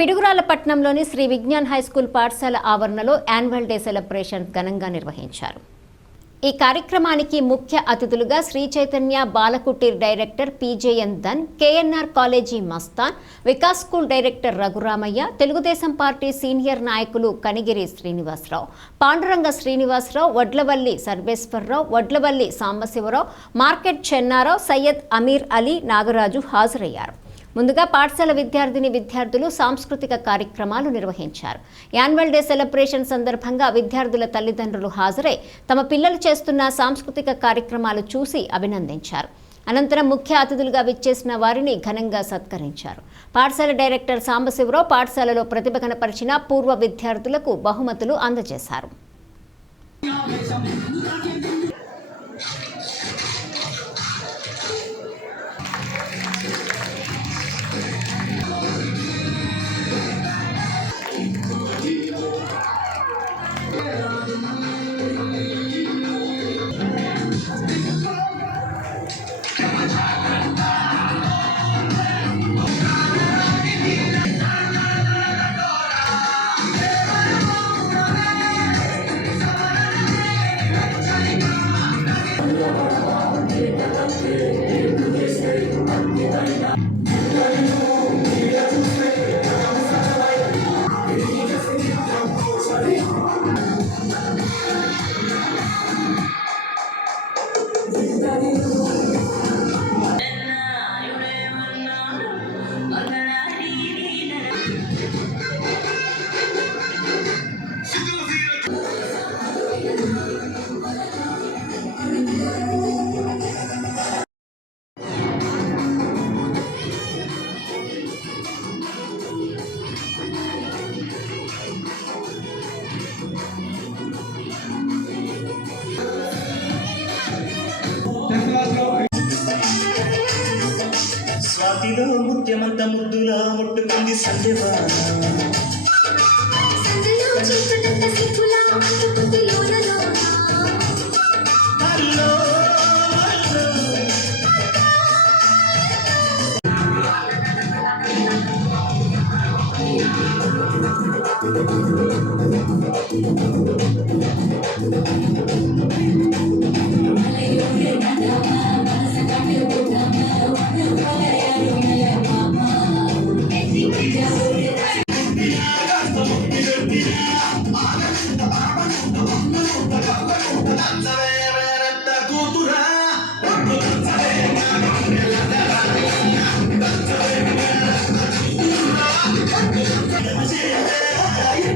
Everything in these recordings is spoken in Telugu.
పిడుగురాళ్లపట్నంలోని శ్రీ విజ్ఞాన్ హైస్కూల్ పాఠశాల ఆవరణలో యాన్యువల్ డే సెలబ్రేషన్ ఘనంగా నిర్వహించారు. ఈ కార్యక్రమానికి ముఖ్య అతిథులుగా Shri Chaitanya Balakuteer director PJN Dhan, KNR college Mastan, Vikas school director Raghuramaiah, Telugu Desam party senior నాయకులు కనిగిరి శ్రీనివాసరావు, పాండురంగ శ్రీనివాసరావు, వడ్లవల్లి సర్వేశ్వరరావు, వడ్లవల్లి సాంబశివరావు, మార్కెట్ చెన్నారావు, సయ్యద్ అమీర్ అలీ, నాగరాజు హాజరయ్యారు. ముందుగా పాఠశాల విద్యార్థులు సాంస్కృతిక కార్యక్రమాలు నిర్వహించారు. యాన్యువల్ డే సెలబ్రేషన్ సందర్భంగా విద్యార్థుల తల్లిదండ్రులు హాజరై తమ పిల్లలు చేస్తున్న సాంస్కృతిక కార్యక్రమాలు చూసి అభినందించారు. అనంతరం ముఖ్య అతిథులుగా విచ్చేసిన వారిని ఘనంగా సత్కరించారు. పాఠశాల డైరెక్టర్ సాంబశివరావు పాఠశాలలో ప్రతిభ కనపరిచిన పూర్వ విద్యార్థులకు బహుమతులు అందజేశారు. స్వాతిలో ముత్యమంత ముద్దులా ముట్టుకుంది సంధ్యవాన,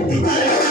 Let's go.